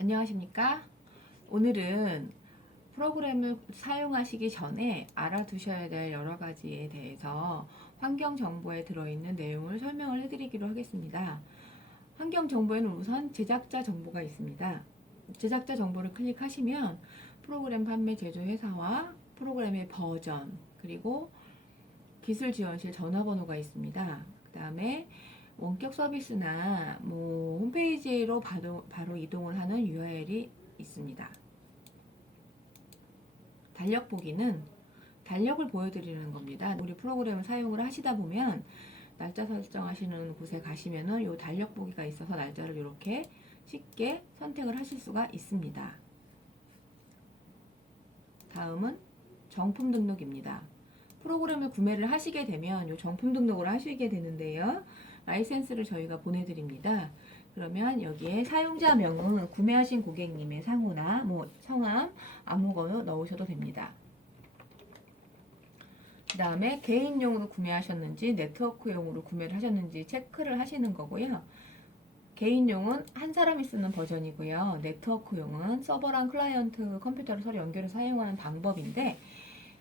안녕하십니까? 오늘은 프로그램을 사용하시기 전에 알아두셔야 될 여러 가지에 대해서 환경 정보에 들어있는 내용을 설명을 해드리기로 하겠습니다. 환경 정보에는 우선 제작자 정보가 있습니다. 제작자 정보를 클릭하시면 프로그램 판매 제조 회사와 프로그램의 버전 그리고 기술 지원실 전화번호가 있습니다. 그 다음에 원격 서비스나 뭐 홈페이지로 바로, 바로 이동을 하는 URL이 있습니다. 달력 보기는 달력을 보여드리는 겁니다. 우리 프로그램을 사용을 하시다 보면 날짜 설정하시는 곳에 가시면은 요 달력 보기가 있어서 날짜를 이렇게 쉽게 선택을 하실 수가 있습니다. 다음은 정품 등록입니다. 프로그램을 구매를 하시게 되면 요 정품 등록을 하시게 되는데요. 라이센스를 저희가 보내드립니다. 그러면 여기에 사용자 명은 구매하신 고객님의 상호나 뭐 성함 아무거나 넣으셔도 됩니다. 그 다음에 개인용으로 구매하셨는지 네트워크용으로 구매를 하셨는지 체크를 하시는 거고요. 개인용은 한 사람이 쓰는 버전이고요. 네트워크용은 서버랑 클라이언트 컴퓨터를 서로 연결해서 사용하는 방법인데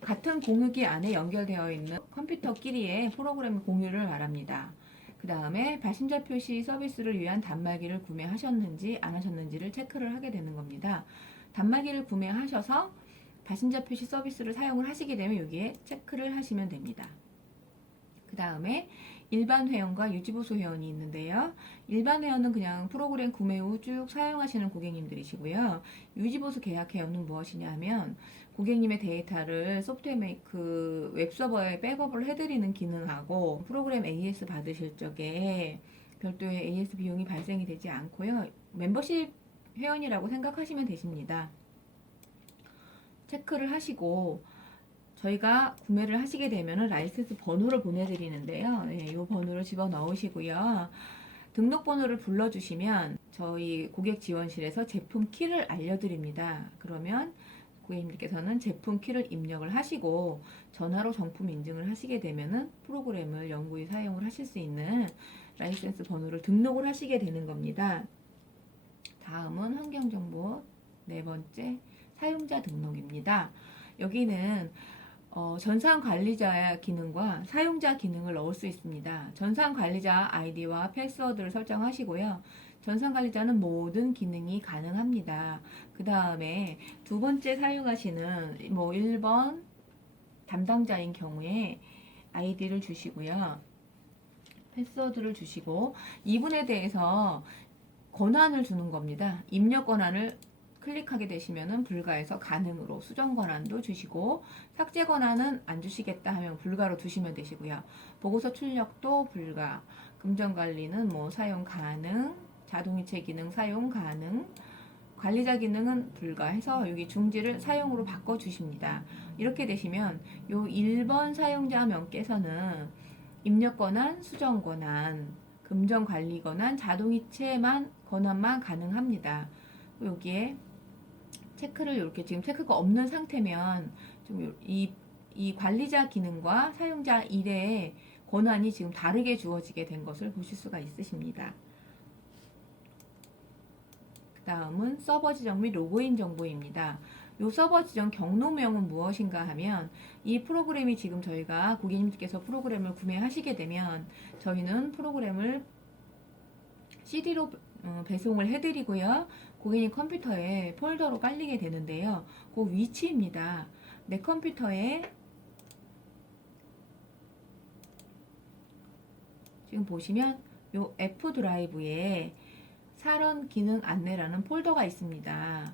같은 공유기 안에 연결되어 있는 컴퓨터끼리의 프로그램 공유를 말합니다. 그 다음에 발신자 표시 서비스를 위한 단말기를 구매하셨는지 안 하셨는지를 체크를 하게 되는 겁니다. 단말기를 구매하셔서 발신자 표시 서비스를 사용을 하시게 되면 여기에 체크를 하시면 됩니다. 그 다음에 일반 회원과 유지보수 회원이 있는데요. 일반 회원은 그냥 프로그램 구매 후 쭉 사용하시는 고객님들이시고요. 유지보수 계약 회원은 무엇이냐 하면 고객님의 데이터를 소프트웨어메이크 웹서버에 백업을 해드리는 기능하고 프로그램 AS 받으실 적에 별도의 AS 비용이 발생이 되지 않고요. 멤버십 회원이라고 생각하시면 되십니다. 체크를 하시고 저희가 구매를 하시게 되면은 라이센스 번호를 보내드리는데요. 네, 이 번호를 집어 넣으시고요. 등록번호를 불러주시면 저희 고객 지원실에서 제품 키를 알려드립니다. 그러면 고객님께서는 제품 키를 입력을 하시고 전화로 정품 인증을 하시게 되면은 프로그램을 영구히 사용을 하실 수 있는 라이센스 번호를 등록을 하시게 되는 겁니다. 다음은 환경정보 네 번째 사용자 등록입니다. 여기는 어, 전산 관리자 기능과 사용자 기능을 넣을 수 있습니다. 전산 관리자 아이디와 패스워드를 설정하시고요. 전산 관리자는 모든 기능이 가능합니다. 그 다음에 두 번째 사용하시는 뭐 1번 담당자인 경우에 아이디를 주시고요. 패스워드를 주시고 이분에 대해서 권한을 주는 겁니다. 입력 권한을 클릭하게 되시면은 불가에서 가능으로 수정 권한도 주시고 삭제 권한은 안 주시겠다 하면 불가로 두시면 되시고요. 보고서 출력도 불가, 금전 관리는 뭐 사용 가능, 자동이체 기능 사용 가능, 관리자 기능은 불가해서 여기 중지를 사용으로 바꿔 주십니다. 이렇게 되시면 요 1번 사용자명께서는 입력 권한, 수정 권한, 금전 관리 권한, 자동이체만 권한만 가능합니다. 여기에 체크를 이렇게 지금 체크가 없는 상태면 좀이 이 관리자 기능과 사용자 1의 권한이 지금 다르게 주어지게 된 것을 보실 수가 있으십니다. 그 다음은 서버 지정 및 로그인 정보입니다. 이 서버 지정 경로명은 무엇인가 하면 이 프로그램이 지금 저희가 고객님께서 프로그램을 구매하시게 되면 저희는 프로그램을 CD로 어, 배송을 해드리고요. 고객님 컴퓨터에 폴더로 깔리게 되는데요. 그 위치입니다. 내 컴퓨터에 지금 보시면 요 F 드라이브에 사런 기능 안내라는 폴더가 있습니다.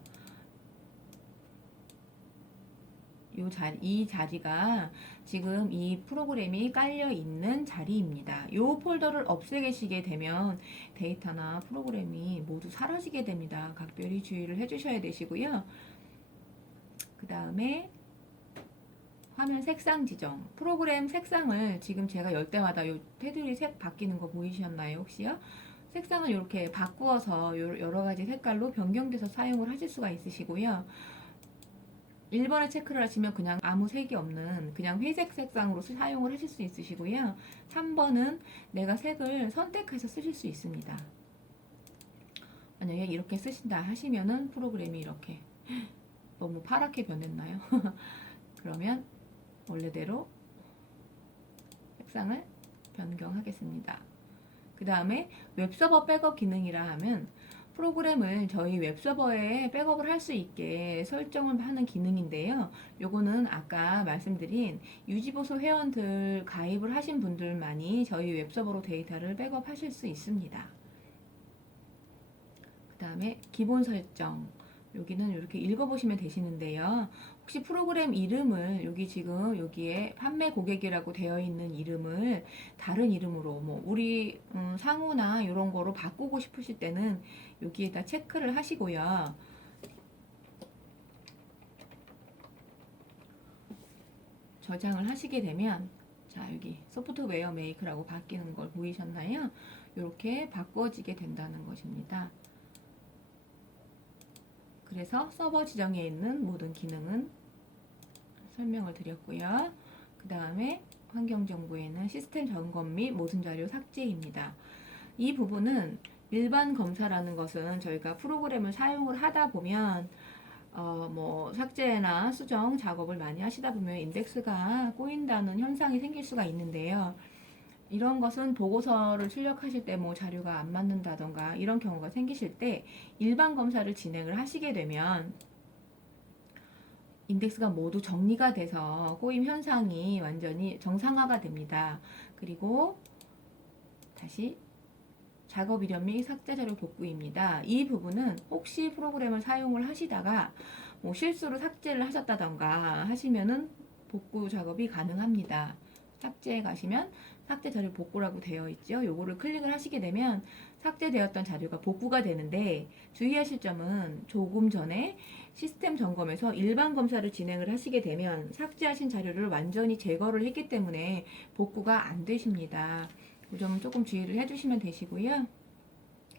요 자리, 이 자리가 지금 이 프로그램이 깔려 있는 자리입니다. 요 폴더를 없애계시게 되면 데이터나 프로그램이 모두 사라지게 됩니다. 각별히 주의를 해주셔야 되시고요. 그 다음에 화면 색상 지정. 프로그램 색상을 지금 제가 열 때마다 요 테두리 색 바뀌는 거 보이셨나요, 혹시요? 색상을 이렇게 바꾸어서 여러 가지 색깔로 변경돼서 사용을 하실 수가 있으시고요. 1번에 체크를 하시면 그냥 아무 색이 없는 그냥 회색 색상으로 사용을 하실 수 있으시고요. 3번은 내가 색을 선택해서 쓰실 수 있습니다. 만약에 이렇게 쓰신다 하시면은 프로그램이 이렇게 너무 파랗게 변했나요? 그러면 원래대로 색상을 변경하겠습니다. 그 다음에 웹서버 백업 기능이라 하면 프로그램을 저희 웹서버에 백업을 할 수 있게 설정을 하는 기능인데요. 요거는 아까 말씀드린 유지보수 회원들 가입을 하신 분들만이 저희 웹서버로 데이터를 백업하실 수 있습니다. 그 다음에 기본 설정. 여기는 이렇게 읽어보시면 되시는데요. 혹시 프로그램 이름을 여기 지금 여기에 판매 고객이라고 되어 있는 이름을 다른 이름으로 뭐 우리 음, 상호나 이런 거로 바꾸고 싶으실 때는 여기에다 체크를 하시고요. 저장을 하시게 되면 자 여기 소프트웨어 메이크라고 바뀌는 걸 보이셨나요? 이렇게 바꿔지게 된다는 것입니다. 그래서 서버 지정에 있는 모든 기능은 설명을 드렸고요. 그 다음에 환경정보에는 시스템 점검 및 모든 자료 삭제입니다. 이 부분은 일반 검사라는 것은 저희가 프로그램을 사용을 하다 보면 어, 뭐 삭제나 수정 작업을 많이 하시다 보면 인덱스가 꼬인다는 현상이 생길 수가 있는데요. 이런 것은 보고서를 출력하실 때 뭐 자료가 안 맞는다던가 이런 경우가 생기실 때 일반 검사를 진행을 하시게 되면 인덱스가 모두 정리가 돼서 꼬임 현상이 완전히 정상화가 됩니다. 그리고 다시 작업 이력 및 삭제 자료 복구입니다. 이 부분은 혹시 프로그램을 사용을 하시다가 뭐 실수로 삭제를 하셨다던가 하시면은 복구 작업이 가능합니다. 삭제에 가시면 삭제 자료 복구라고 되어 있죠. 요거를 클릭을 하시게 되면 삭제되었던 자료가 복구가 되는데 주의하실 점은 조금 전에 시스템 점검에서 일반 검사를 진행을 하시게 되면 삭제하신 자료를 완전히 제거를 했기 때문에 복구가 안 되십니다. 그 점은 조금 주의를 해주시면 되시고요.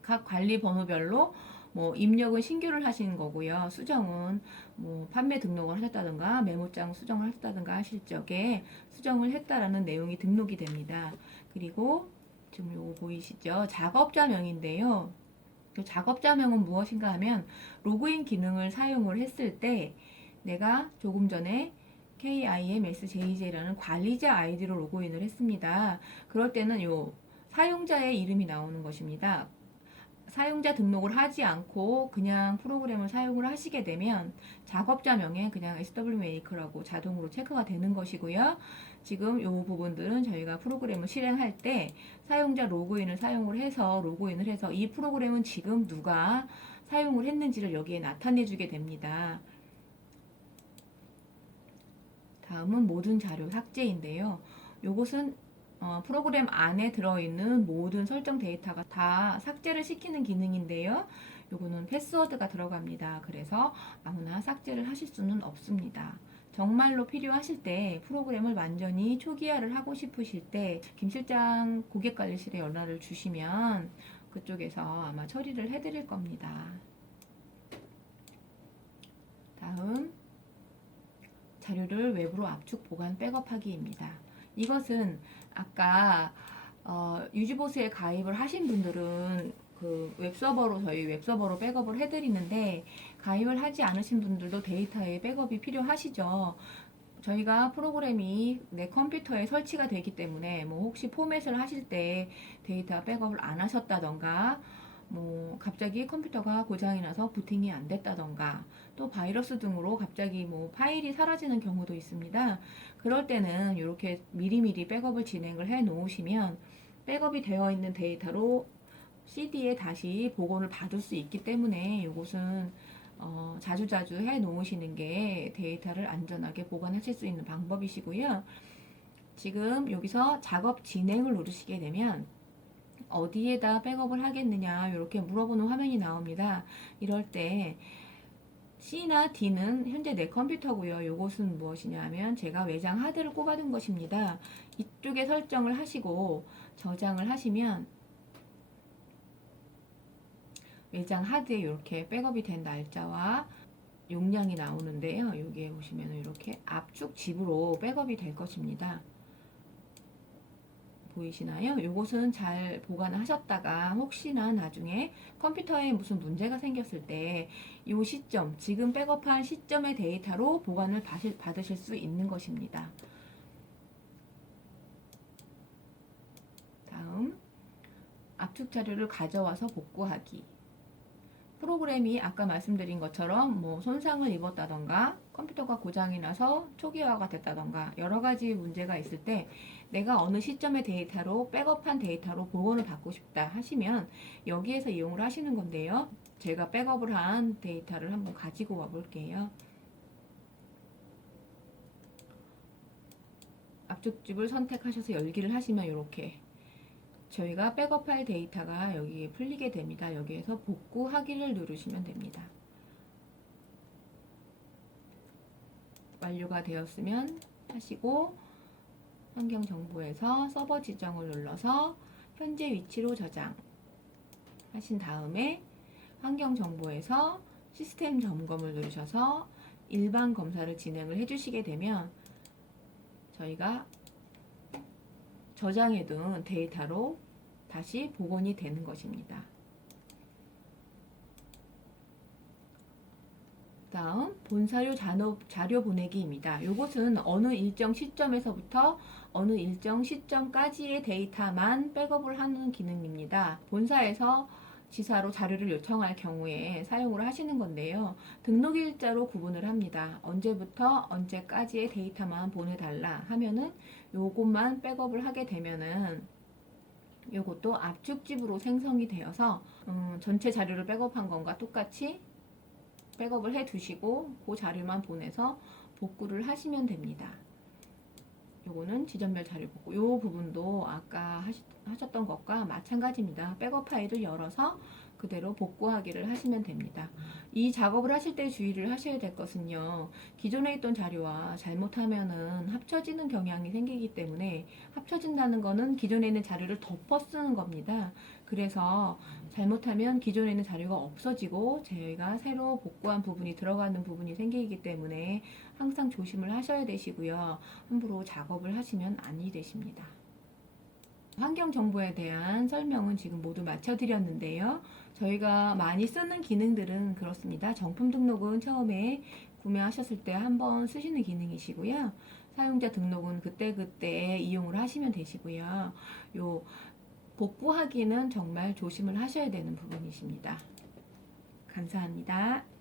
각 관리 번호별로 뭐 입력은 신규를 하시는 거고요. 수정은 뭐 판매 등록을 하셨다든가 메모장 수정을 하셨다든가 하실 적에 수정을 했다라는 내용이 등록이 됩니다. 그리고 지금 요거 보이시죠? 작업자명인데요. 그 작업자명은 무엇인가 하면 로그인 기능을 사용을 했을 때 내가 조금 전에 KIMSJJ라는 관리자 아이디로 로그인을 했습니다. 그럴 때는 요 사용자의 이름이 나오는 것입니다. 사용자 등록을 하지 않고 그냥 프로그램을 사용을 하시게 되면 작업자 명에 그냥 SW 메이커라고 자동으로 체크가 되는 것이고요. 지금 이 부분들은 저희가 프로그램을 실행할 때 사용자 로그인을 사용을 해서 로그인을 해서 이 프로그램은 지금 누가 사용을 했는지를 여기에 나타내 주게 됩니다. 다음은 모든 자료 삭제인데요. 이것은 어, 프로그램 안에 들어있는 모든 설정 데이터가 다 삭제를 시키는 기능인데요. 요거는 패스워드가 들어갑니다. 그래서 아무나 삭제를 하실 수는 없습니다. 정말로 필요하실 때 프로그램을 완전히 초기화를 하고 싶으실 때 김 실장 고객관리실에 연락을 주시면 그쪽에서 아마 처리를 해드릴 겁니다. 다음 자료를 외부로 압축 보관 백업하기입니다. 이것은 아까 어, 유지보수에 가입을 하신 분들은 그 웹서버로 저희 웹서버로 백업을 해드리는데 가입을 하지 않으신 분들도 데이터의 백업이 필요하시죠. 저희가 프로그램이 내 컴퓨터에 설치가 되기 때문에 뭐 혹시 포맷을 하실 때 데이터 백업을 안 하셨다던가 뭐 갑자기 컴퓨터가 고장이 나서 부팅이 안 됐다던가 또 바이러스 등으로 갑자기 뭐 파일이 사라지는 경우도 있습니다. 그럴 때는 이렇게 미리미리 백업을 진행을 해 놓으시면 백업이 되어 있는 데이터로 CD에 다시 복원을 받을 수 있기 때문에 이것은 어, 자주자주 해 놓으시는 게 데이터를 안전하게 보관하실 수 있는 방법이시고요. 지금 여기서 작업 진행을 누르시게 되면 어디에다 백업을 하겠느냐 이렇게 물어보는 화면이 나옵니다. 이럴 때 C나 D는 현재 내 컴퓨터고요. 이것은 무엇이냐 하면 제가 외장 하드를 꼽아둔 것입니다. 이쪽에 설정을 하시고 저장을 하시면 외장 하드에 이렇게 백업이 된 날짜와 용량이 나오는데요. 여기에 보시면 이렇게 압축 집으로 백업이 될 것입니다. 보이시나요? 요것은 잘 보관을 하셨다가 혹시나 나중에 컴퓨터에 무슨 문제가 생겼을 때이 시점, 지금 백업한 시점의 데이터로 보관을 받으실, 받으실 수 있는 것입니다. 다음 압축 자료를 가져와서 복구하기. 프로그램이 아까 말씀드린 것처럼 뭐 손상을 입었다던가 컴퓨터가 고장이 나서 초기화가 됐다던가 여러 가지 문제가 있을 때 내가 어느 시점의 데이터로 백업한 데이터로 복원을 받고 싶다 하시면 여기에서 이용을 하시는 건데요. 제가 백업을 한 데이터를 한번 가지고 와 볼게요. 압축집을 선택하셔서 열기를 하시면 이렇게 저희가 백업 파일 데이터가 여기 풀리게 됩니다. 여기에서 복구하기를 누르시면 됩니다. 완료가 되었으면 하시고 환경 정보에서 서버 지정을 눌러서 현재 위치로 저장 하신 다음에 환경 정보에서 시스템 점검을 누르셔서 일반 검사를 진행을 해 주시게 되면 저희가 저장해둔 데이터로 다시 복원이 되는 것입니다. 다음 본사료 자료, 자료 보내기입니다. 이것은 어느 일정 시점에서부터 어느 일정 시점까지의 데이터만 백업을 하는 기능입니다. 본사에서 지사로 자료를 요청할 경우에 사용을 하시는 건데요. 등록일자로 구분을 합니다. 언제부터 언제까지의 데이터만 보내달라 하면은 요것만 백업을 하게 되면은 요것도 압축집으로 생성이 되어서 음, 전체 자료를 백업한 건가 똑같이 백업을 해 두시고 그 자료만 보내서 복구를 하시면 됩니다. 요거는 지점별 자료 복구. 요 부분도 아까 하시, 하셨던 것과 마찬가지입니다. 백업 파일을 열어서 그대로 복구하기를 하시면 됩니다. 이 작업을 하실 때 주의를 하셔야 될 것은요. 기존에 있던 자료와 잘못하면은 합쳐지는 경향이 생기기 때문에 합쳐진다는 거는 기존에 있는 자료를 덮어 쓰는 겁니다. 그래서 잘못하면 기존에 있는 자료가 없어지고 저희가 새로 복구한 부분이 들어가는 부분이 생기기 때문에 항상 조심을 하셔야 되시고요. 함부로 작업을 하시면 아니 되십니다. 환경 정보에 대한 설명은 지금 모두 마쳐드렸는데요. 저희가 많이 쓰는 기능들은 그렇습니다. 정품 등록은 처음에 구매하셨을 때 한번 쓰시는 기능이시고요. 사용자 등록은 그때그때 이용을 하시면 되시고요. 요 복구하기는 정말 조심을 하셔야 되는 부분이십니다. 감사합니다.